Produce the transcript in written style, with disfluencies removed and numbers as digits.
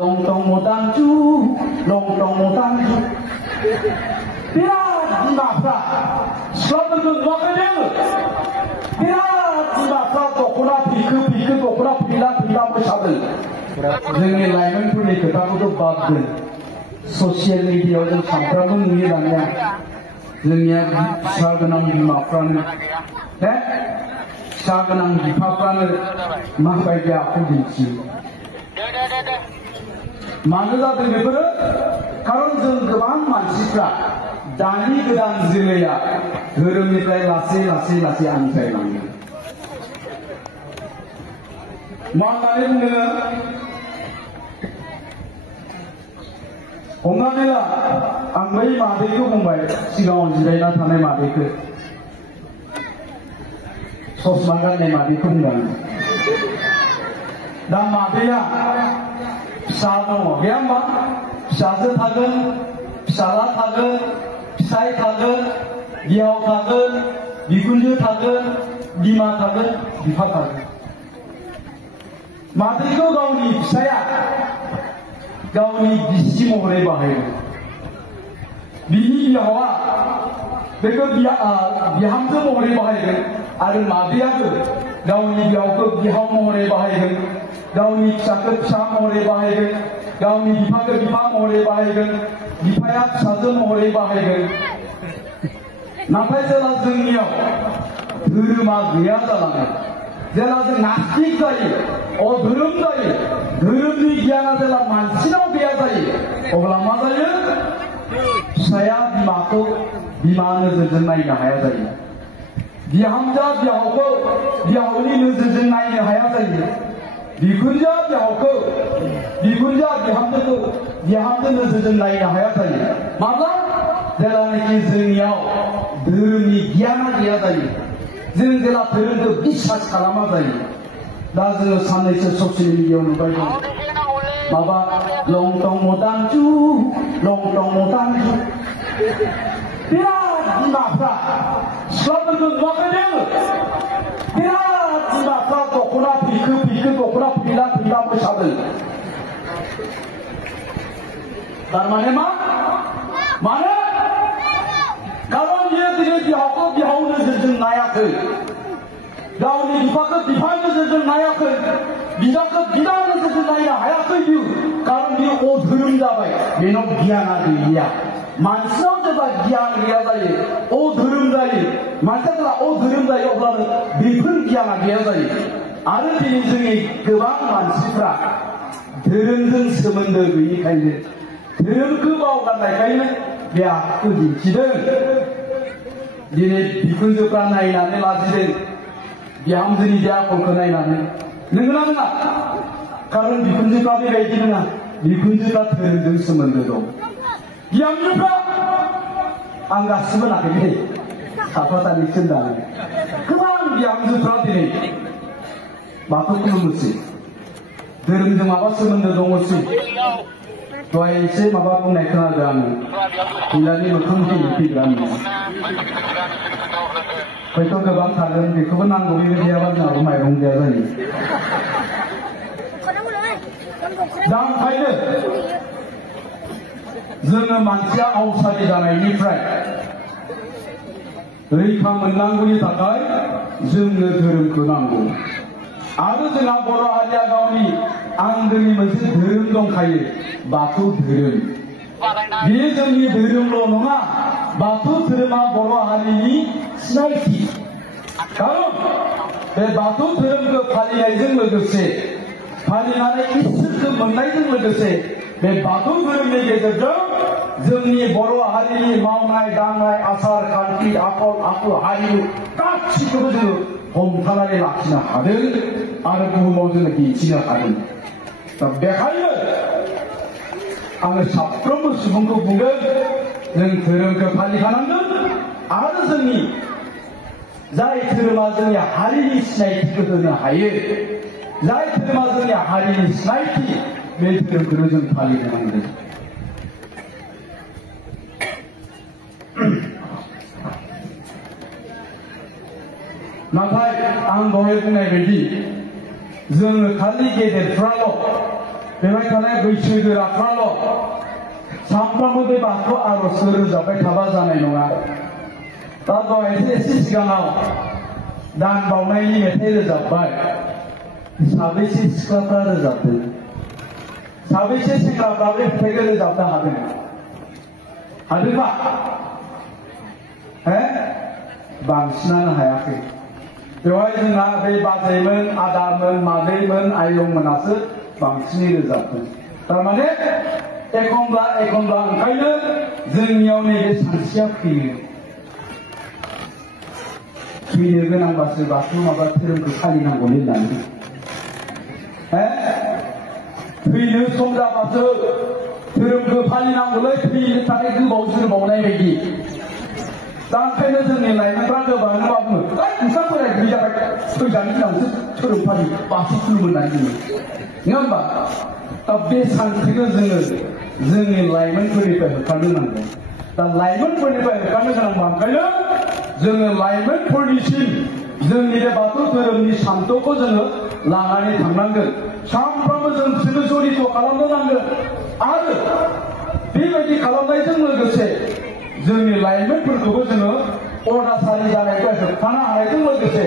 Lontong motanju, lontong motanju. Biar dimafra, selalu mengajar. Biar dimafra tokona pikir tokona pila bersabel. Jangan lain pun kita itu bagus. Sosial media itu sampai pun mengira Jangan saganang dimafra ni, saganang dimafra ni, mahal dia aku dici. Manusia begitu, karena jengkeman manusia, dani kedan zilaya, gerumitai lasi antai lagi. Maknanya ni, orang ni lah, anggai madiku mumbai, sigawan jidai na thane madiku, sos makan ni madiku mumbai, dan madiya. Sano, biamba, sahaja thagan, salah thagan, sai thagan, diau thagan, dikunju thagan, dima thagan, dipa thagan. Mati ko gauni saya, gauni bisi mohre bahaya. Bini biawa, beko biaham tu mohre bahaya. Ada mati aku, gauni biau ko biaham mohre bahaya. Gauni cakap mohre bahaya, gauni dipa mohre bahaya, dipaya sahaja mohre bahaya. Nampai jelas dunia, dhurma gaya jalan. Jelas nasib jaya, oh dhurum jaya, dhurum ni gaya jelas manusia gaya jaya. Oglama jaya, saya dimaku dimana jejenai gaya jaya. Dia hamja dia ini jejenai gaya jaya. Dikunja dia hamtu nuzul lain hayat ini. Maka jalan ini dunia dhurmi giana dia tadi. Jangan jalan dhurm itu biswas kalama tadi. Dah sana itu sosial media nubai. Bapa lontong motanju. Tidak dimafra. Selalu mengajar. Tidak dimafra tokona pikir tokona pila bersabel. Karena mana? Kalau dia tidak dihalau nuzul naik. Kalau dia dipakai nuzul naik. Bila nuzul naik hayat itu. Kalau dia dhurum jabai, dia giana dia. Manusia juga giana dia tadi. Dhurum tadi. Manusia kalau dhurum tadi, orang bifur giana dia tadi. Ada jenis kebang manusia. Dhurum semenda ini kaya. Dhurum kebau kan kaya. Dia kudicideng. Dia bifur juga naik nane lajideng. Dia hamzini dia kolkana nane. Nengar. Kalau bifur juga dia baik juga. Bifur juga dhurum semenda dong. Yang juga angkat sebenar ini. Apa tadi cendana? Kemana yang juga ini? Batu kulun sih. Dhurum jeng apa semenda dong sih. Doa isi apa pun naik kena dalam. Hilani makan di dalam. Itu kebang thagan itu pun nanggung dia banyak rumah dia lagi. Jangan kaya. Jangan manusia awsal jangan ini fry. Rika menanggung ini takai. Jangan dhurum kenanggung. Ada jangan bodoh aja kau ni. Angdeni masih dhurum dong kaya. Batu dhurum. Dia jadi dhurum lo nunga. Batu dhurum bodoh hari ini snaiki. Kalau batu dhurum ke pali aja legese. Pali nane isir ke menai je legese. Batu dhurum ni kejar. Jadi bodoh hari ini maunai dangai asar kanti akol hari kaci kebetul. Homkanare laksana hadir. Ada kuhumauan lagi cina hadir. Tapi kaya. Angin sabram sebungku bunga dan dhurum ke pali kanangan ada seni. Zai dhurum ya hari ini snaiki ketunya hayir. Zai dhurum ya hari ini snaiki dhurum pali kanangan. Natai ang doi bungai bedi, jeng kali gede fralo, बेबाय थानाय बैसोगोराफ्राल' सानफ्रामबो बे बाथौ आर'जखौ रोजाबबाय थाबा जानाय नङा। दा दहायसो एसे सिगाङाव दान बावनायनि मेथाइ रोजाबबाय। साबैसे सिख्लाफ्रा रोजाबदों? साबैसे सेंग्राफ्रा बे मेथाइखौ रोजाबनो हादों? हादोंबा? बांसिनानो हायाखै। बेवहाय जोंना बे बाजैमोन, आदामोन, मादैमोन, आयंमोनासो बांसिनै रोजाबदों। थारमाने एखमब्ला ओंखायनो जोंनियाव नैबे सानस्रिया फैयो। फैनो गोनांबासो बाथौ माबा धोरोमखौ फालिनांगौलै होननानै। फैनो सम जाबासो धोरोमखौ फालिनांगौलै, फैनो थाखाय गोबाव जोरबावनाय बायदि। दा ओंखायनो जोंनि लाइमोनफ्रा गोबाङानो मा बुङो, नोंस्रा बोराय बुरै जाबाय, फैजानो गिनांगौसो धोरोम फालि बाथौ खुलुमो होननानै बुङो। नङा होमबा? दा बे सानस्रिखौ जोङो जोंनि लाइमोनफोरनिफ्राय होखारनो नांगौ। दा लाइमोनफोरनिफ्राय होखारनो गोनांबा ओंखायनो जोङो लाइमोनफोरनिसिम जोंनि बे बाथौ धोरोमनि सान्थौखौ जोङो लानानै थांनांगोन। सानफ्रामबो जों बिसोरखौ जरित खालामनो नांगोन। आरो बेबायदि खालामनायजों लोगोसे जोंनि लाइमोनफोरखौबो जोङो अनासारि जानायखौ होबथानो हानायजों लोगोसे